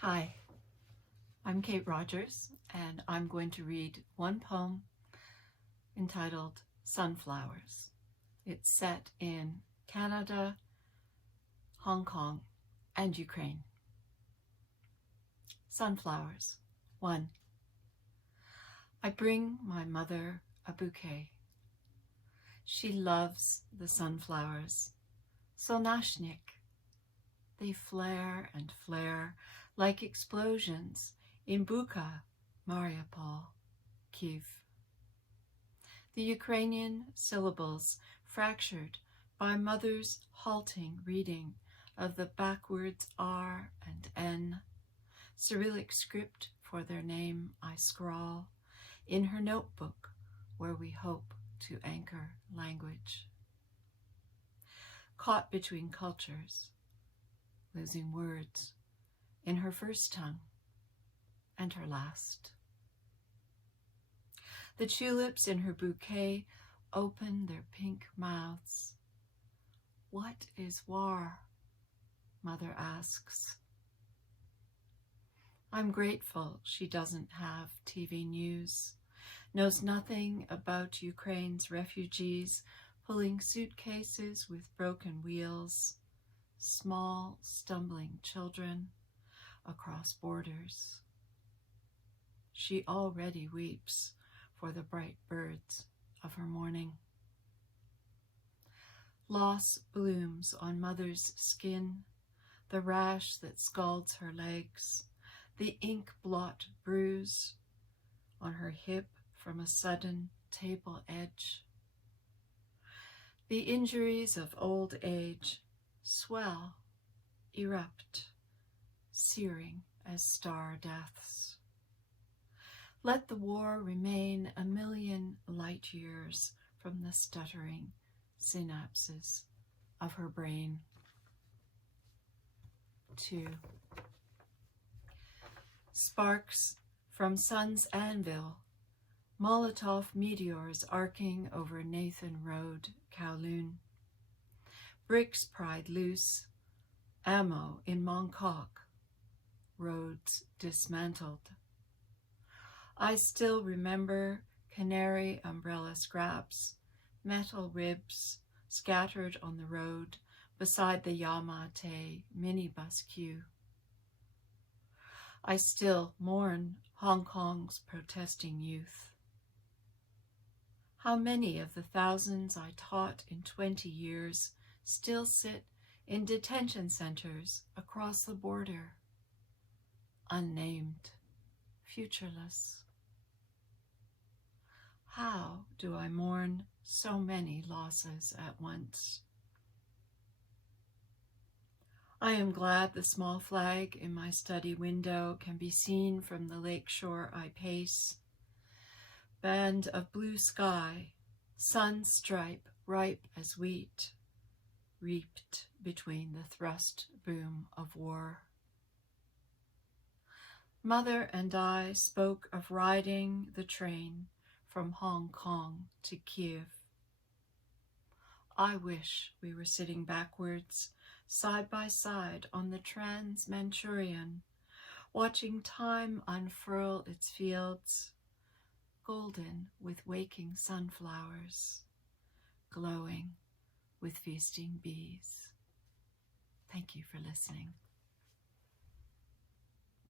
Hi, I'm Kate Rogers, and I'm going to read one poem entitled Sunflowers. It's set in Canada, Hong Kong, and Ukraine. Sunflowers. 1. I bring my mother a bouquet. She loves the sunflowers. Solnashnik. They flare and flare like explosions in Bucha, Mariupol, Kyiv. The Ukrainian syllables fractured by mother's halting reading of the backwards R and N, Cyrillic script for their name I scrawl in her notebook where we hope to anchor language. Caught between cultures, losing words in her first tongue and her last. The tulips in her bouquet open their pink mouths. What is war? Mother asks. I'm grateful she doesn't have TV news, knows nothing about Ukraine's refugees pulling suitcases with broken wheels, small stumbling children across borders. She already weeps for the bright birds of her morning. Loss blooms on mother's skin, the rash that scalds her legs, the ink blot bruise on her hip from a sudden table edge. The injuries of old age swell, erupt, searing as star deaths. Let the war remain a million light years from the stuttering synapses of her brain. 2. Sparks from sun's anvil, Molotov meteors arcing over Nathan Road, Kowloon. Bricks pried loose, ammo in Mongkok, roads dismantled. I still remember canary umbrella scraps, metal ribs scattered on the road beside the Yamate minibus queue. I still mourn Hong Kong's protesting youth. How many of the thousands I taught in 20 years still sit in detention centers across the border, unnamed, futureless? How do I mourn so many losses at once? I am glad the small flag in my study window can be seen from the lakeshore I pace. Band of blue sky, sun stripe ripe as wheat, reaped between the thrust boom of war. Mother and I spoke of riding the train from Hong Kong to Kyiv. I wish we were sitting backwards, side by side on the Trans-Manchurian, watching time unfurl its fields, golden with waking sunflowers, glowing with feasting bees. Thank you for listening.